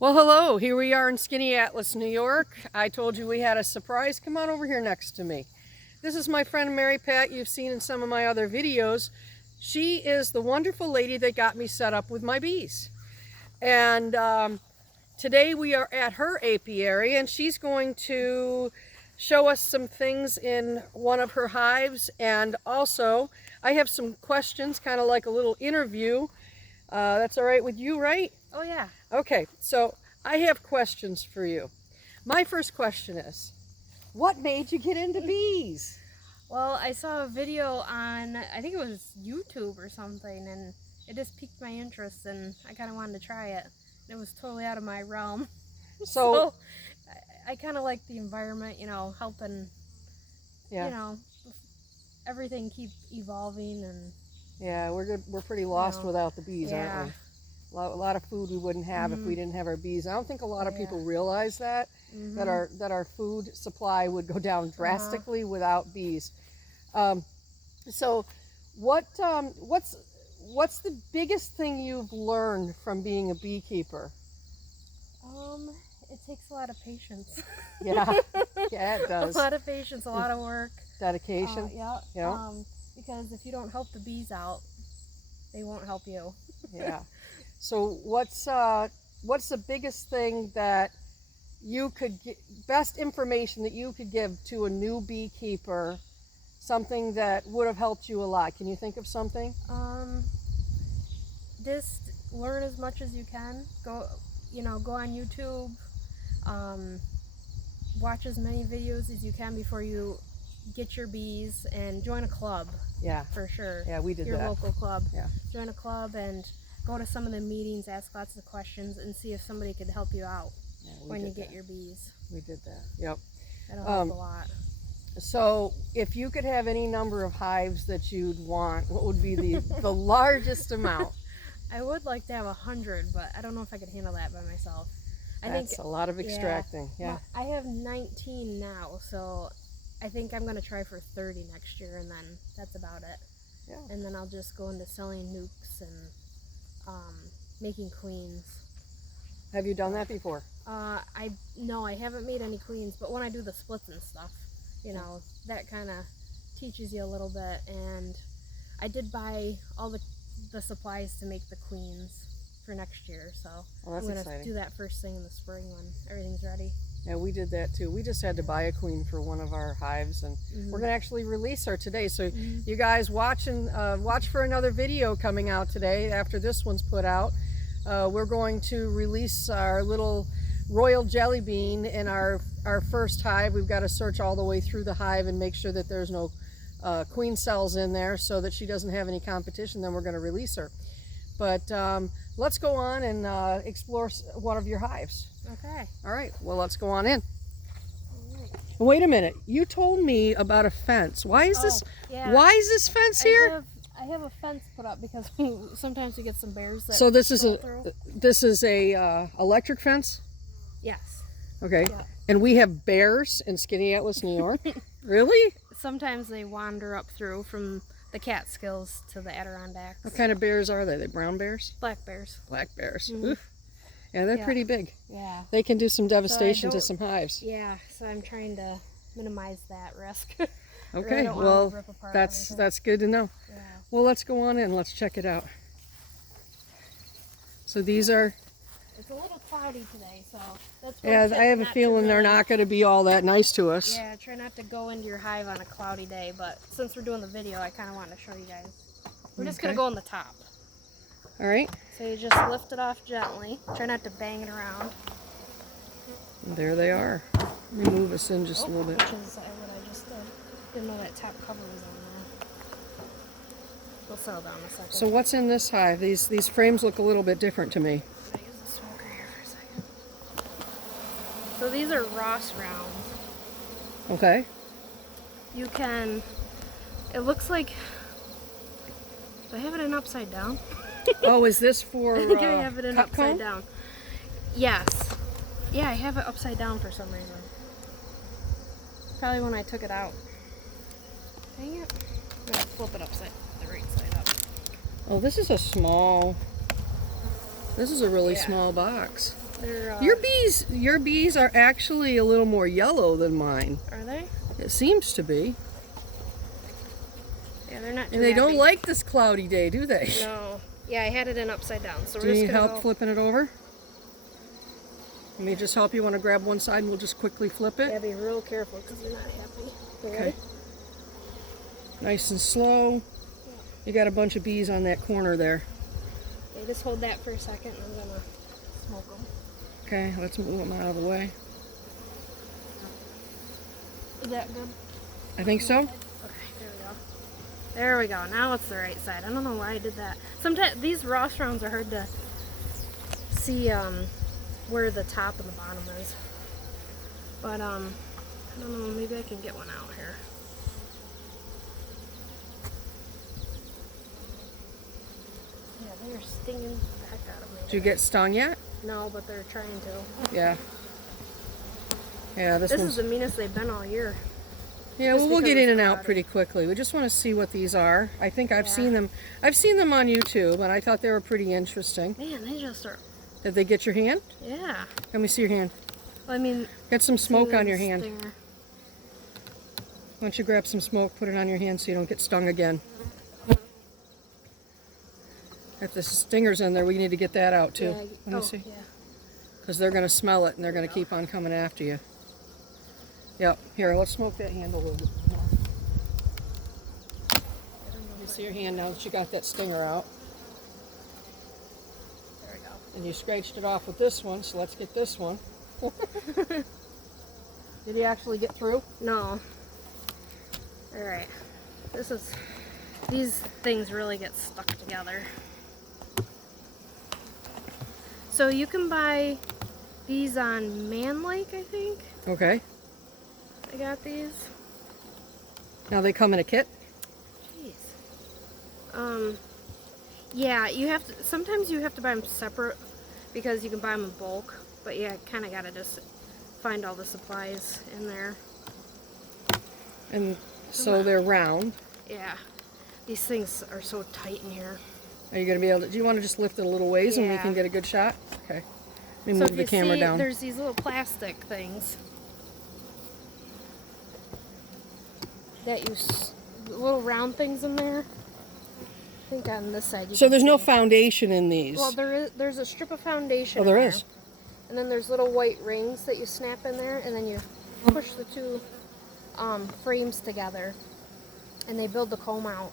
Well, hello. Here we are in Skinny Atlas, New York. I told you we had a surprise. Come on over here next to me. This is my friend Mary Pat. You've seen in some of my other videos. She is the wonderful lady that got me set up with my bees. And today we are at her apiary, and she's going to show us some things in one of her hives. And also, I have some questions, kind of like a little interview. That's all right with you, right? Oh yeah. Okay, so I have questions for you. My first question is, what made you get into bees? Well, I saw a video on, I think it was YouTube or something, and it just piqued my interest, and I kind of wanted to try it. It was totally out of my realm. So, I kind of like the environment, helping, yeah, everything keep evolving and. yeah, we're good. We're pretty lost without the bees, Yeah. aren't we? A lot of food we wouldn't have if we didn't have our bees. I don't think a lot of people realize that that our food supply would go down drastically without bees. So, what's the biggest thing you've learned from being a beekeeper? It takes a lot of patience. Yeah, yeah, it does. A lot of patience, a lot of work. Dedication. Yeah. Because if you don't help the bees out, they won't help you. Yeah. So what's the biggest thing that you could best information that you could give to a new beekeeper, something that would have helped you a lot? Can you think of something? Just learn as much as you can. Go on YouTube. Watch as many videos as you can before you get your bees, and join a club. Yeah. For sure. Yeah, we did your that. Your local club. Yeah. Join a club and go to some of the meetings, ask lots of questions, and see if somebody could help you out when you get your bees. We did that. Yep. That'll help a lot. So if you could have any number of hives that you'd want, what would be the largest amount? I would like to have 100, but I don't know if I could handle that by myself. That's a lot of extracting. Yeah. Well, I have 19 now, so I think I'm going to try for 30 next year, and then that's about it. Yeah. And then I'll just go into selling nukes and making queens. Have you done that before? No, I haven't made any queens, but when I do the splits and stuff, that kind of teaches you a little bit. And I did buy all the supplies to make the queens for next year, so I'm going to do that first thing in the spring when everything's ready. Yeah, we did that too. We just had to buy a queen for one of our hives, and we're going to actually release her today. So you guys watch for another video coming out today after this one's put out. We're going to release our little royal jelly bean in our first hive. We've got to search all the way through the hive and make sure that there's no queen cells in there so that she doesn't have any competition. Then we're going to release her. But let's go on and explore one of your hives. Okay. All right. Well, let's go on in. Wait a minute. You told me about a fence. Why is this? Yeah. Why is this fence here? I have a fence put up because sometimes we get some bears that. So this is a electric fence? Yes. Okay. Yeah. And we have bears in Skinny Atlas, New York. Really? Sometimes they wander up through from the Catskills to the Adirondacks. What kind of bears are they? They brown bears? Black bears. Black bears. Oof. Yeah, they're pretty big. Yeah. They can do some devastation to some hives. Yeah, so I'm trying to minimize that risk. Okay, well, that's good to know. Yeah. Well, let's go on in. Let's check it out. So these are... It's a little cloudy today, so that's why I have a feeling they're not going to be all that nice to us. Yeah, try not to go into your hive on a cloudy day, but since we're doing the video, I kind of want to show you guys. We're just going to go on the top. All right. So you just lift it off gently. Try not to bang it around. And there they are. Let me move us in just a little bit. Which is what I just did. Didn't know that top cover was on there. We'll settle down a second. So what's in this hive? These frames look a little bit different to me. I'm going to use the smoker here for a second. So these are Ross rounds. Okay. You can... It looks like... Do I have it in upside down? Oh, is this for I think I have it in comb? upside down. Yes. Yeah, I have it upside down for some reason. Probably when I took it out. Dang it. I'm going to flip it the right side up. Oh, this is a really small box. They're, Your bees are actually a little more yellow than mine. Are they? It seems to be. Yeah, they're not too And they don't happy. like this cloudy day, do they? No. Yeah, I had it in upside down. So Do we're you just need gonna help flipping it over? Let me just help you. Want to grab one side and we'll just quickly flip it? Yeah, be real careful because they're not happy. You Okay. ready? Nice and slow. You got a bunch of bees on that corner there. Okay, just hold that for a second and I'm gonna smoke them. Okay, let's move them out of the way. Is that good? I think so. Okay, there we go. There we go. Now it's the right side. I don't know why I did that. Sometimes these Ross rounds are hard to see where the top and the bottom is. But I don't know, maybe I can get one out here. Yeah, they are stinging the heck out of me. Did you get stung yet? No, but they're trying to. Yeah. Yeah, this This one's... is the meanest they've been all year. Yeah, just well, we'll because get in it's and out cloudy. pretty quickly. We just want to see what these are. I think I've Yeah. seen them. I've seen them on YouTube, and I thought they were pretty interesting. Man, they just are. Did they get your hand? Yeah. Let me see your hand. Well, I mean, Get some smoke see on the your hand. stinger. Why don't you grab some smoke, put it on your hand so you don't get stung again. If the stinger's in there, we need to get that out too. Yeah, Let me oh, see. yeah. Because they're going to smell it and they're going to keep on coming after you. Yep. Here, let's smoke that hand a little bit more. Let me see your hand now that you got that stinger out. There we go. And you scratched it off with this one, so let's get this one. Did he actually get through? No. Alright. These things really get stuck together. So you can buy these on Man Lake, I think. Okay. I got these. Now they come in a kit? Jeez. Yeah, sometimes you have to buy them separate because you can buy them in bulk. But yeah, kind of gotta just find all the supplies in there. And so they're round. Yeah. These things are so tight in here. Are you going to be able to, do you want to just lift it a little ways and we Yeah. can get a good shot? Okay. Let me So move if the you camera see, down. there's these little plastic things that little round things in there. I think on this side. So there's no see. foundation in these? Well, there's a strip of foundation. Oh, there in is. And then there's little white rings that you snap in there, and then you push the two frames together, and they build the comb out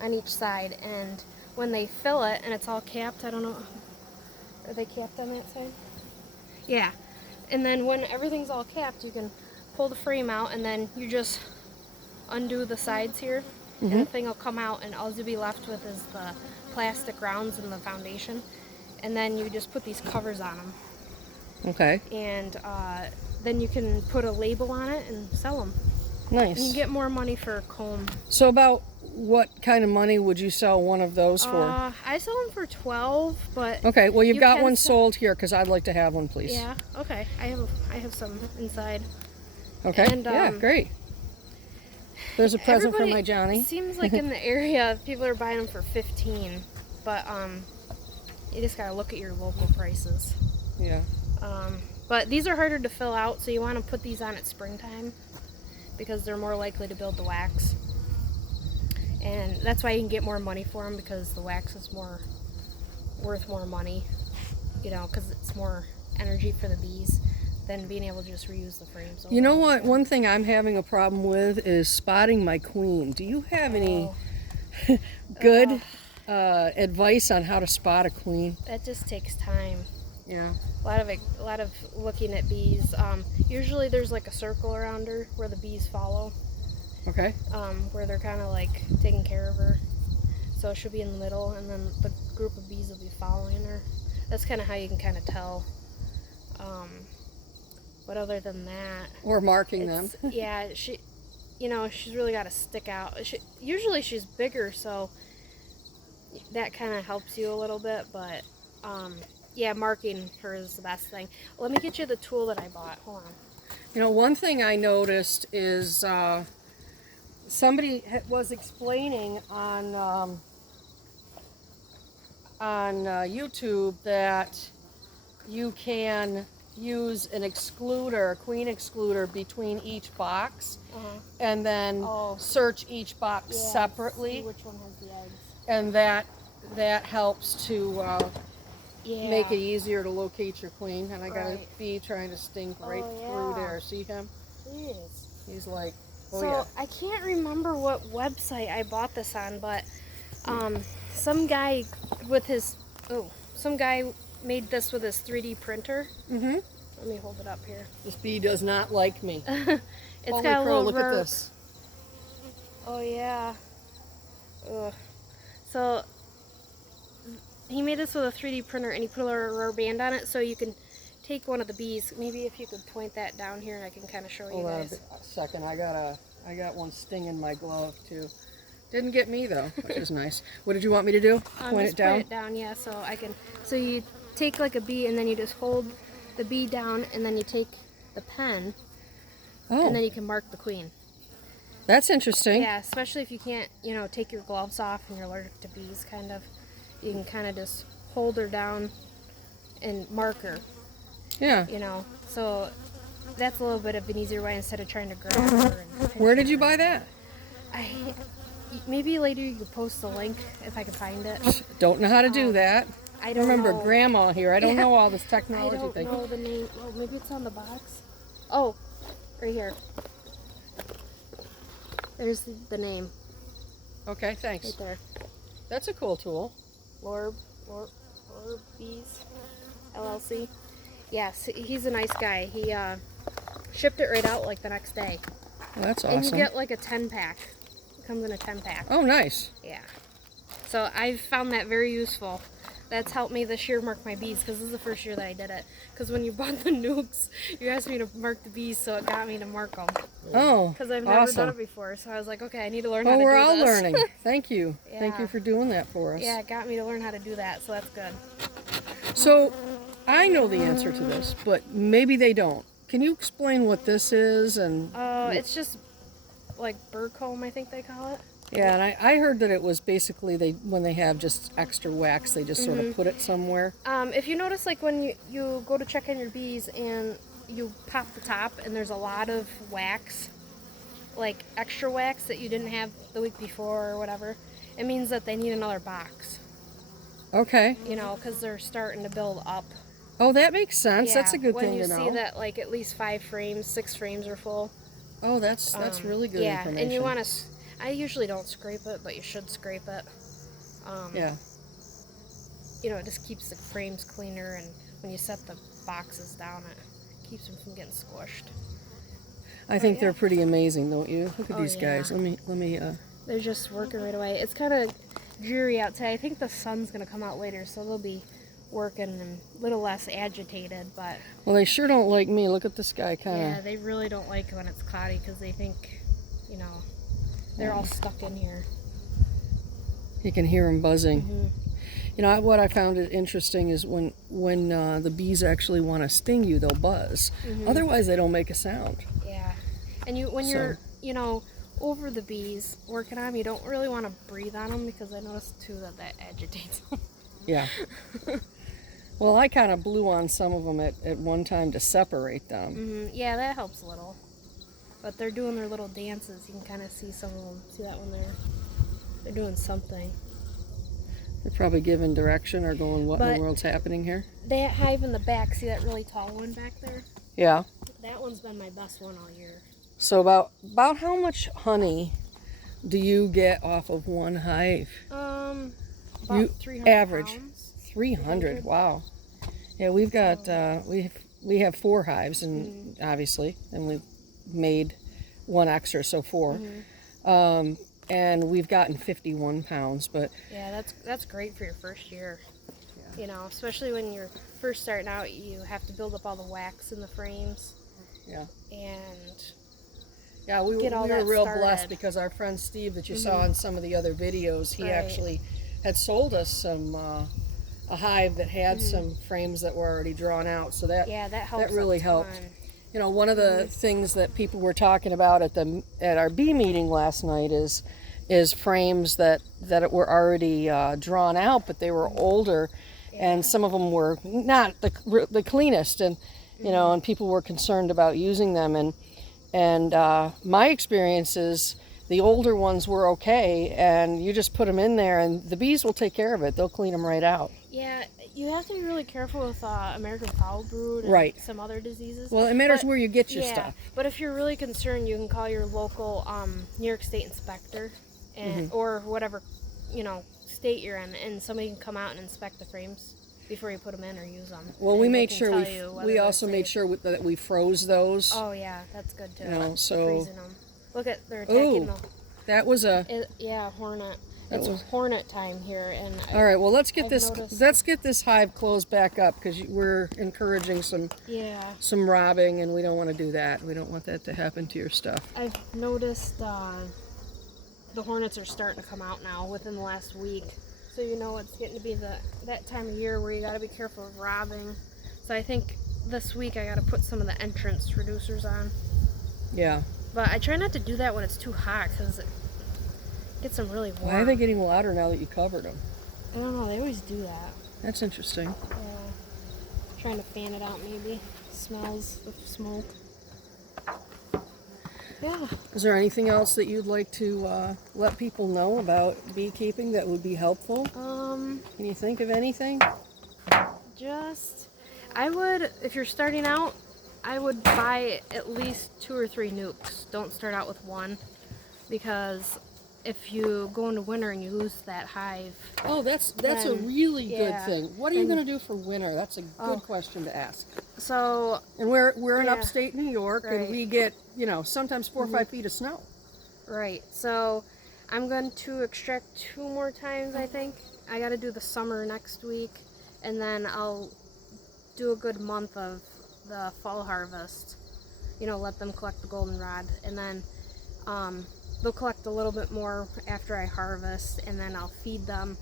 on each side. And when they fill it, and it's all capped, I don't know, are they capped on that side? Yeah. And then when everything's all capped, you can pull the frame out, and then you just undo the sides here, and the thing will come out, and all you'll be left with is the plastic rounds and the foundation. And then you just put these covers on them. Okay. And then you can put a label on it and sell them. Nice. And you get more money for a comb. So about what kind of money would you sell one of those for? I sell them for $12, but Okay, well you've you got can one sell- sold here because I'd like to have one, please. yeah, okay. I have some inside. Okay, And, yeah, great. There's a present for Everybody my Johnny. Seems like in the area people are buying them for $15, but you just gotta look at your local prices. Yeah. But these are harder to fill out, so you want to put these on at springtime because they're more likely to build the wax. And that's why you can get more money for them, because the wax is worth more money, you know, because it's more energy for the bees than being able to just reuse the frames. You know what? One thing I'm having a problem with is spotting my queen. Do you have any good advice on how to spot a queen? That just takes time. Yeah. A lot of looking at bees. Usually there's like a circle around her where the bees follow. Okay. Where they're kind of like taking care of her. So she'll be in the middle, and then the group of bees will be following her. That's kind of how you can kind of tell. But other than that, Or marking them. yeah, she's really got to stick out. Usually she's bigger, so that kind of helps you a little bit. But yeah, marking her is the best thing. Let me get you the tool that I bought. Hold on. You know, one thing I noticed is somebody was explaining on YouTube that you can use an excluder, a queen excluder, between each box, and then search each box separately. See which one has the eggs. And that helps to make it easier to locate your queen. And I got a bee trying to sting right through there. See him? He is. He's like, I can't remember what website I bought this on, but some guy made this with his 3D printer. Mm-hmm. Let me hold it up here. This bee does not like me. It's Holy got a crow, little look at this. Oh yeah. Ugh. So he made this with a 3D printer, and he put a rubber band on it so you can take one of the bees. Maybe if you could point that down here, I can kind of show you guys. Hold on a second. I got one stinging my glove too. Didn't get me though, which is nice. What did you want me to do? Point it down? Point it down, yeah. So I can. So you take like a bee, and then you just hold the bee down, and then you take the pen, and then you can mark the queen. That's interesting. Yeah, especially if you can't, take your gloves off and you're allergic to bees, kind of. You can kind of just hold her down and mark her. Yeah. So that's a little bit of an easier way instead of trying to grab her. And where did you buy that? Maybe later you could post the link if I can find it. Don't know how to do that. I don't remember know. Grandma here. I don't know all this technology thing. I don't know the name. Oh, maybe it's on the box. Oh, right here. There's the name. Okay, thanks. Right there. That's a cool tool. Lorb Bees LLC. Yes, he's a nice guy. He shipped it right out like the next day. Well, that's awesome. And you get like a 10-pack. It comes in a 10-pack. Oh, nice. Yeah. So I've found that very useful. That's helped me this year mark my bees, because this is the first year that I did it. Because when you bought the nukes, you asked me to mark the bees, so it got me to mark them. Oh, because I've never done it before, so I was like, okay, I need to learn how to do this. Well, we're all learning. Thank you. Yeah. Thank you for doing that for us. Yeah, it got me to learn how to do that, so that's good. So, I know the answer to this, but maybe they don't. Can you explain what this is? And it's just like bird comb, I think they call it. Yeah, and I heard that it was basically when they have just extra wax, they just sort of put it somewhere. If you notice, like when you go to check on your bees and you pop the top and there's a lot of wax, like extra wax that you didn't have the week before or whatever, it means that they need another box. Okay. Because they're starting to build up. Oh, that makes sense. Yeah, that's a good thing to know. When you see that like at least 5 frames, 6 frames are full. Oh, that's really good information. Yeah, and you want to... I usually don't scrape it, but you should scrape it. Yeah. It just keeps the frames cleaner, and when you set the boxes down, it keeps them from getting squished. I think they're pretty amazing, don't you? Look at these guys. Let me. They're just working right away. It's kind of dreary out today. I think the sun's gonna come out later, so they'll be working and a little less agitated. But well, they sure don't like me. Look at this guy, kind of. Yeah, they really don't like when it's cloudy because they think, they're all stuck in here. You can hear them buzzing. Mm-hmm. What I found it interesting is when the bees actually want to sting you, they'll buzz. Mm-hmm. Otherwise, they don't make a sound. Yeah, and when you're over the bees working on them, you don't really want to breathe on them because I noticed too that agitates them. Yeah. Well, I kind of blew on some of them at one time to separate them. Mm-hmm. Yeah, that helps a little. But they're doing their little dances. You can kind of see some of them. See that one there? They're doing something. They're probably giving direction or going, what in the world's happening here? That hive in the back, see that really tall one back there? Yeah. That one's been my best one all year. So about how much honey do you get off of one hive? About 300 average. pounds. 300. Wow. Yeah, we've got we have 4 hives, and obviously, and we've made 1 extra, so 4. And we've gotten 51 pounds, but yeah, that's great for your first year. Yeah. Especially when you're first starting out, you have to build up all the wax in the frames. Yeah. And yeah, we were real blessed because our friend Steve that you saw in some of the other videos, he actually had sold us some a hive that had some frames that were already drawn out, so that helps. That really helped. One of the things that people were talking about at our bee meeting last night is frames that were already drawn out, but they were older, and some of them were not the cleanest, and you know, and people were concerned about using them, and my experience is the older ones were okay, and you just put them in there and the bees will take care of it. They'll clean them right out. Yeah, you have to be really careful with American foul brood and Right. some other diseases. Well, it matters But- where you get your yeah, stuff. but if you're really concerned, you can call your local New York State inspector, and or whatever, you know, state you're in, and somebody can come out and inspect the frames before you put them in or use them. Well, And we they made can sure tell you whether we they're also made safe. sure that we froze those. Oh yeah, that's good too. You know, so- freezing them. Look at they're attacking Ooh, that was a. hornet. That It's was- hornet time here, and All right, well, let's get I've this. noticed- Let's get this hive closed back up because we're encouraging yeah, some robbing, and we don't want to do that. We don't want that to happen to your stuff. I've noticed the hornets are starting to come out now within the last week. So you know it's getting to be that time of year where you got to be careful of robbing. So I think this week I got to put some of the entrance reducers on. Yeah. But I try not to do that when it's too hot because it gets them really warm. Why are they getting louder now that you covered them? I don't know. They always do that. That's interesting. Trying to fan it out maybe. Smells of smoke. Yeah. Is there anything else that you'd like to let people know about beekeeping that would be helpful? Can you think of anything? I would, if you're starting out, I would buy at least 2 or 3 nukes. Don't start out with one, because if you go into winter and you lose that hive. Oh, that's a Then- really good yeah, thing. What are you then- going to do for winter? That's a good question to ask. So And we're in Yeah, upstate New York, and right. we get, you know, sometimes 4 or 5 feet of snow. right, so I'm going to extract 2 more times. I think I got to do the summer next week, and then I'll do a good month of the fall harvest. You know, let them collect the goldenrod, and then they'll collect a little bit more after I harvest, and then I'll feed them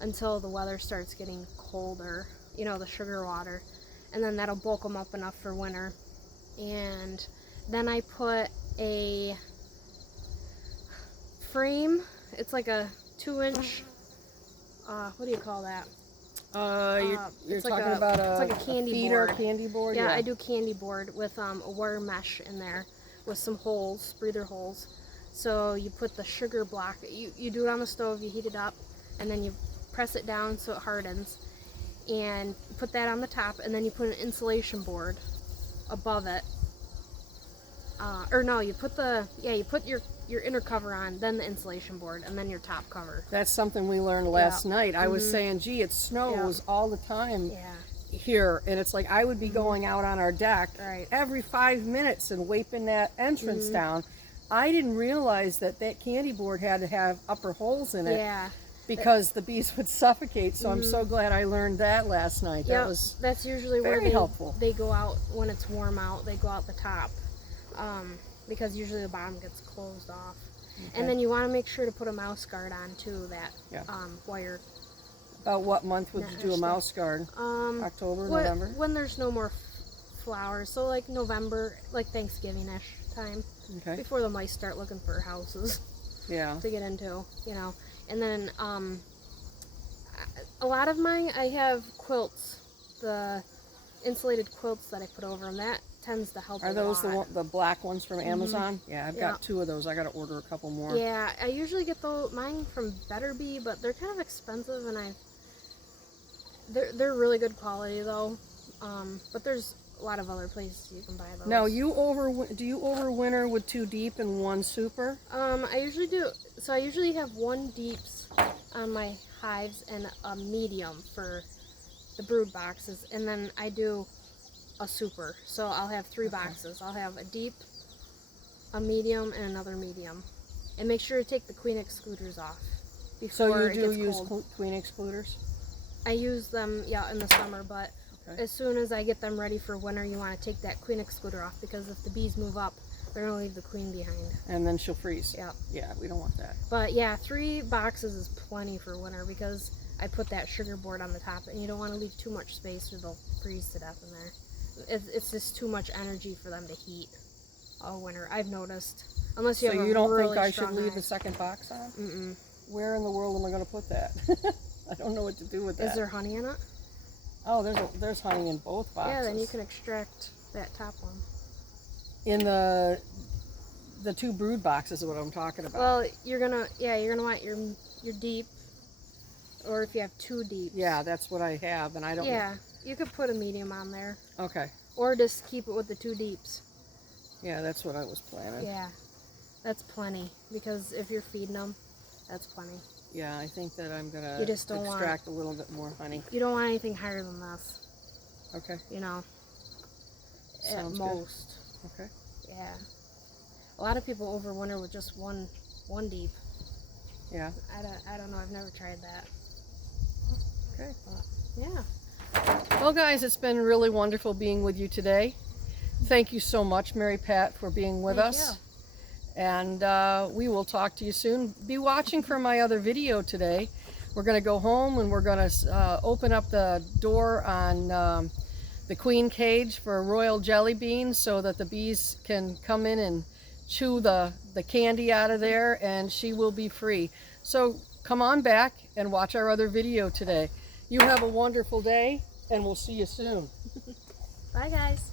until the weather starts getting colder, you know, the sugar water, and then that'll bulk them up enough for winter. And then I put a frame, it's like a 2-inch, what do you call that? You're It's like talking a- about it's like a candy feeder, board. candy board? Yeah, I do candy board with a wire mesh in there with some holes, breather holes. So you put the sugar block, you do it on the stove, you heat it up, and then you press it down so it hardens, and you put that on the top, and then you put an insulation board above it. Or no, you put your inner cover on, then the insulation board, and then your top cover. That's something we learned last night. I was saying, gee, it snows all the time Yeah. here, and it's like I would be going out on our deck Right. every 5 minutes and wiping that entrance down. I didn't realize that candy board had to have upper holes in it Yeah. because the bees would suffocate. So I'm so glad I learned that last night. That was That's usually where very helpful. they go out when it's warm out. They go out the top, because usually the bottom gets closed off. And then you want to make sure to put a mouse guard on too. That Yeah. wire. About what month would you do a mouse guard? October, November? When there's no more flowers, so like November, like Thanksgiving-ish time, Okay. before the mice start looking for houses Yeah. to get into, you know. And then a lot of mine, I have quilts, the insulated quilts that I put over them. That tends to help. Are a those lot. the black ones from Amazon? Yeah, I've Yeah. got 2 of those. I got to order a couple more. Yeah, I usually get mine from Better Bee, but they're kind of expensive, and they're really good quality though. But there's a lot of other places you can buy those. Now, do you overwinter with 2 deep and 1 super? I usually do. So I usually have 1 deeps on my hives and a medium for the brood boxes, and then I do a super. So I'll have 3 boxes. I'll have a deep, a medium, and another medium. And make sure to take the queen excluders off before So you it do gets use cold. queen excluders? I use them, yeah, in the summer, but Okay. as soon as I get them ready for winter, you want to take that queen excluder off, because if the bees move up, they're going to leave the queen behind. And then she'll freeze. Yeah. Yeah, we don't want that. But yeah, 3 boxes is plenty for winter, because I put that sugar board on the top, and you don't want to leave too much space or they'll freeze to death in there. It's just too much energy for them to heat all winter, I've noticed. Unless you So have you a don't really think I should strong leave the hive. second box on? Mm-mm. Where in the world am I going to put that? I don't know what to do with that. Is there honey in it? Oh, there's honey in both boxes. Yeah, then you can extract that top one. In the 2 brood boxes is what I'm talking about. Well, you're gonna want your deep, or if you have 2 deeps. Yeah, that's what I have, and I don't. Yeah, you could put a medium on there. Okay. Or just keep it with the 2 deeps. Yeah, that's what I was planning. Yeah, that's plenty, because if you're feeding them, that's plenty. Yeah, I think that I'm gonna You just don't extract a little bit more honey. You don't want anything higher than this. Okay. You know, Sounds at most. Good. Okay. Yeah. A lot of people overwinter with just one deep. Yeah. I don't know. I've never tried that. Okay. But, yeah. Well, guys, it's been really wonderful being with you today. Thank you so much, Mary Pat, for being with us. You. And we will talk to you soon. Be watching for my other video today. We're going to go home and we're going to open up the door on the queen cage for royal jelly beans so that the bees can come in and chew the candy out of there, and she will be free. So come on back and watch our other video today. You have a wonderful day, and we'll see you soon. Bye, guys.